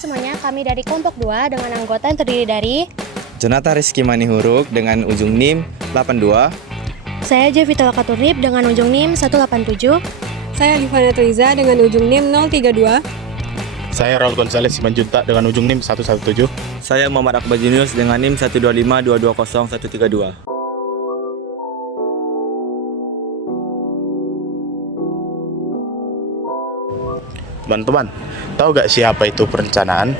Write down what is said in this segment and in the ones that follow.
semuanya, kami dari kelompok 2 dengan anggota yang terdiri dari Jonathan Rizky Manihuruk dengan ujung NIM 82. saya Jevita Lakaturip dengan ujung NIM 187. Saya Livana Tuiza dengan ujung NIM 032. Saya Raul Gonzales Simanjuntak dengan ujung NIM 117. Saya Muhammad Akbar Junius dengan NIM 125220132. Teman-teman, tahu gak siapa itu perencanaan?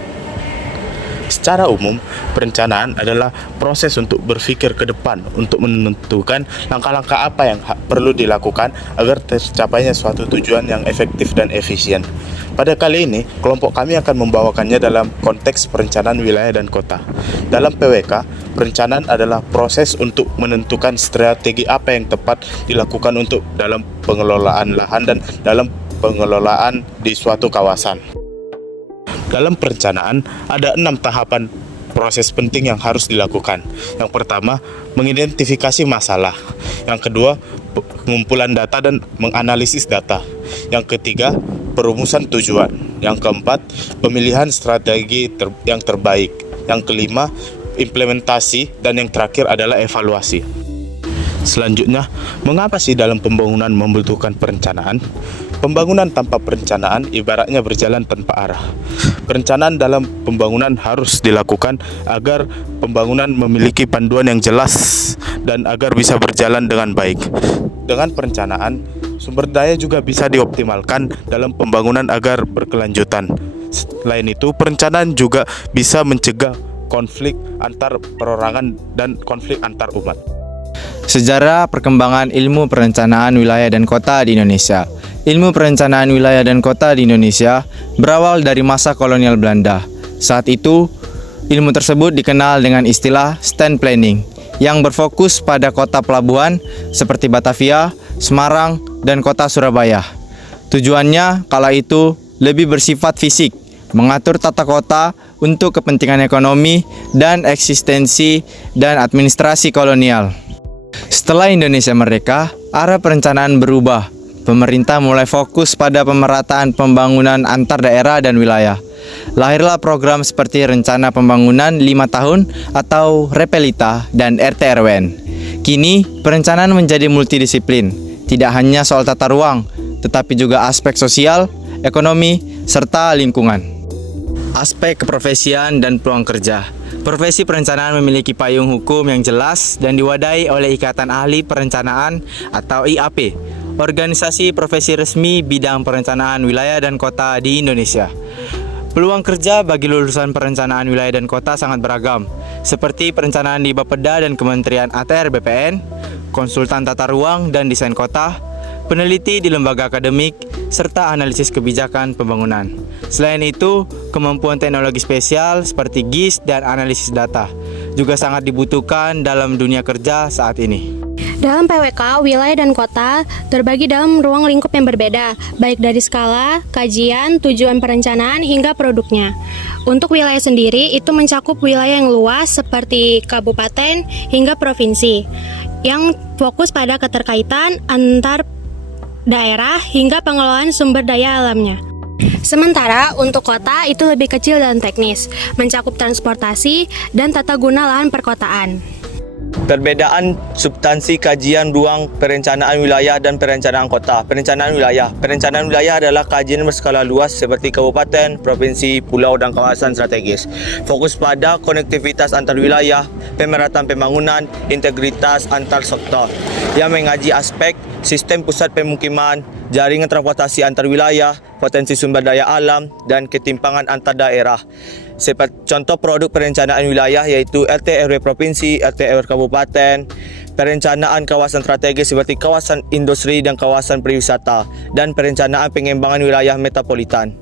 Secara umum, perencanaan adalah proses untuk berpikir ke depan untuk menentukan langkah-langkah apa yang perlu dilakukan agar tercapainya suatu tujuan yang efektif dan efisien. Pada kali ini, kelompok kami akan membawakannya dalam konteks perencanaan wilayah dan kota. Dalam PWK, perencanaan adalah proses untuk menentukan strategi apa yang tepat dilakukan untuk dalam pengelolaan lahan dan dalam pengelolaan di suatu kawasan. Dalam perencanaan, ada 6 tahapan proses penting yang harus dilakukan. Yang pertama, mengidentifikasi masalah. Yang kedua, pengumpulan data dan menganalisis data. Yang ketiga, perumusan tujuan. Yang keempat, pemilihan strategi yang terbaik. Yang kelima, implementasi. Dan yang terakhir adalah evaluasi. Selanjutnya, mengapa sih dalam pembangunan membutuhkan perencanaan? Pembangunan tanpa perencanaan ibaratnya berjalan tanpa arah. Perencanaan dalam pembangunan harus dilakukan agar pembangunan memiliki panduan yang jelas dan agar bisa berjalan dengan baik. Dengan perencanaan, sumber daya juga bisa dioptimalkan dalam pembangunan agar berkelanjutan. Selain itu, perencanaan juga bisa mencegah konflik antar perorangan dan konflik antar umat. Sejarah perkembangan ilmu perencanaan wilayah dan kota di Indonesia. Ilmu perencanaan wilayah dan kota di Indonesia berawal dari masa kolonial Belanda. Saat itu, ilmu tersebut dikenal dengan istilah stand planning yang berfokus pada kota pelabuhan seperti Batavia, Semarang, dan kota Surabaya. Tujuannya kala itu lebih bersifat fisik, mengatur tata kota untuk kepentingan ekonomi dan eksistensi dan administrasi kolonial. Setelah Indonesia merdeka, arah perencanaan berubah. Pemerintah mulai fokus pada pemerataan pembangunan antar daerah dan wilayah. Lahirlah program seperti Rencana Pembangunan 5 Tahun atau Repelita dan RT-RWN. Kini, perencanaan menjadi multidisiplin, tidak hanya soal tata ruang, tetapi juga aspek sosial, ekonomi, serta lingkungan. Aspek keprofesian dan peluang kerja. Profesi perencanaan memiliki payung hukum yang jelas dan diwadahi oleh Ikatan Ahli Perencanaan atau IAP, organisasi profesi resmi bidang perencanaan wilayah dan kota di Indonesia. Peluang kerja bagi lulusan perencanaan wilayah dan kota sangat beragam, seperti perencanaan di Bapeda dan Kementerian ATR BPN, konsultan tata ruang dan desain kota, peneliti di lembaga akademik, serta analisis kebijakan pembangunan. Selain itu, kemampuan teknologi spesial seperti GIS dan analisis data juga sangat dibutuhkan dalam dunia kerja saat ini. Dalam PWK, wilayah dan kota terbagi dalam ruang lingkup yang berbeda, baik dari skala, kajian, tujuan perencanaan, hingga produknya. Untuk wilayah sendiri, itu mencakup wilayah yang luas seperti kabupaten hingga provinsi, yang fokus pada keterkaitan antar daerah hingga pengelolaan sumber daya alamnya. Sementara untuk kota itu lebih kecil dan teknis, mencakup transportasi dan tata guna lahan perkotaan. Perbedaan substansi kajian ruang perencanaan wilayah dan perencanaan kota. Perencanaan wilayah adalah kajian berskala luas seperti kabupaten, provinsi, pulau dan kawasan strategis. Fokus pada konektivitas antar wilayah, pemerataan pembangunan, integritas antar sektor yang mengaji aspek sistem pusat pemukiman, jaringan transportasi antar wilayah, potensi sumber daya alam dan ketimpangan antar daerah. Seperti contoh produk perencanaan wilayah yaitu RT/RW provinsi, RT/RW kabupaten, perencanaan kawasan strategis seperti kawasan industri dan kawasan pariwisata, dan perencanaan pengembangan wilayah metropolitan.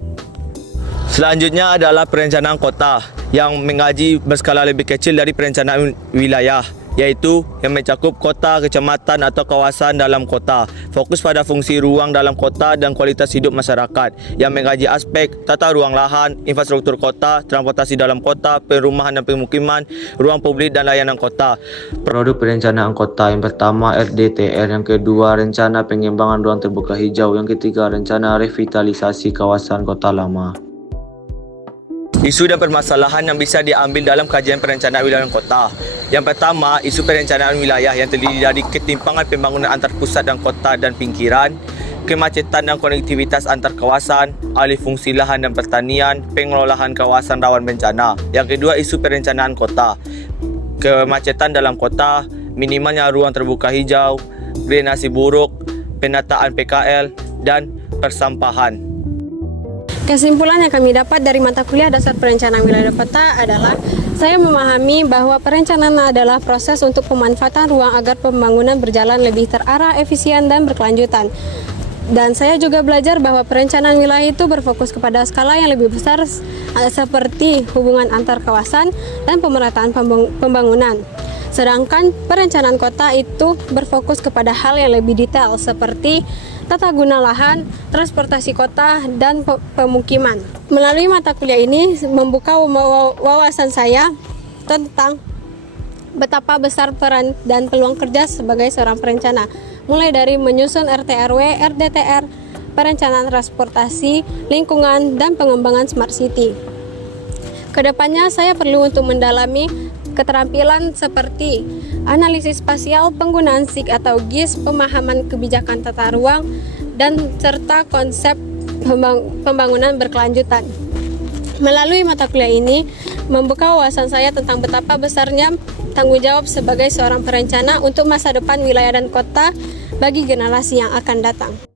Selanjutnya adalah perencanaan kota yang mengaji berskala lebih kecil dari perencanaan wilayah, yaitu yang mencakup kota, kecamatan atau kawasan dalam kota. Fokus pada fungsi ruang dalam kota dan kualitas hidup masyarakat, yang mengkaji aspek tata ruang lahan, infrastruktur kota, transportasi dalam kota, perumahan dan pemukiman, ruang publik dan layanan kota. Produk perencanaan kota yang pertama RDTR, yang kedua rencana pengembangan ruang terbuka hijau, yang ketiga rencana revitalisasi kawasan kota lama. Isu dan permasalahan yang bisa diambil dalam kajian perencanaan wilayah dan kota. Yang pertama, isu perencanaan wilayah yang terdiri dari ketimpangan pembangunan antar pusat dan kota dan pinggiran, kemacetan dan konektivitas antar kawasan, alih fungsi lahan dan pertanian, pengelolaan kawasan rawan bencana. Yang kedua, isu perencanaan kota. Kemacetan dalam kota, minimanya ruang terbuka hijau, drainase buruk, penataan PKL, dan persampahan. Kesimpulan yang kami dapat dari mata kuliah dasar perencanaan wilayah dan kota adalah saya memahami bahwa perencanaan adalah proses untuk pemanfaatan ruang agar pembangunan berjalan lebih terarah, efisien, dan berkelanjutan. Dan saya juga belajar bahwa perencanaan wilayah itu berfokus kepada skala yang lebih besar seperti hubungan antar kawasan dan pemerataan pembangunan. Sedangkan perencanaan kota itu berfokus kepada hal yang lebih detail seperti tata guna lahan, transportasi kota, dan pemukiman. Melalui mata kuliah ini membuka wawasan saya tentang betapa besar peran dan peluang kerja sebagai seorang perencana, mulai dari menyusun RT/RW, RDTR, perencanaan transportasi, lingkungan, dan pengembangan smart city. Kedepannya saya perlu untuk mendalami keterampilan seperti analisis spasial, penggunaan SIG atau GIS, pemahaman kebijakan tata ruang, dan serta konsep pembangunan berkelanjutan. Melalui mata kuliah ini, membuka wawasan saya tentang betapa besarnya tanggung jawab sebagai seorang perencana untuk masa depan wilayah dan kota bagi generasi yang akan datang.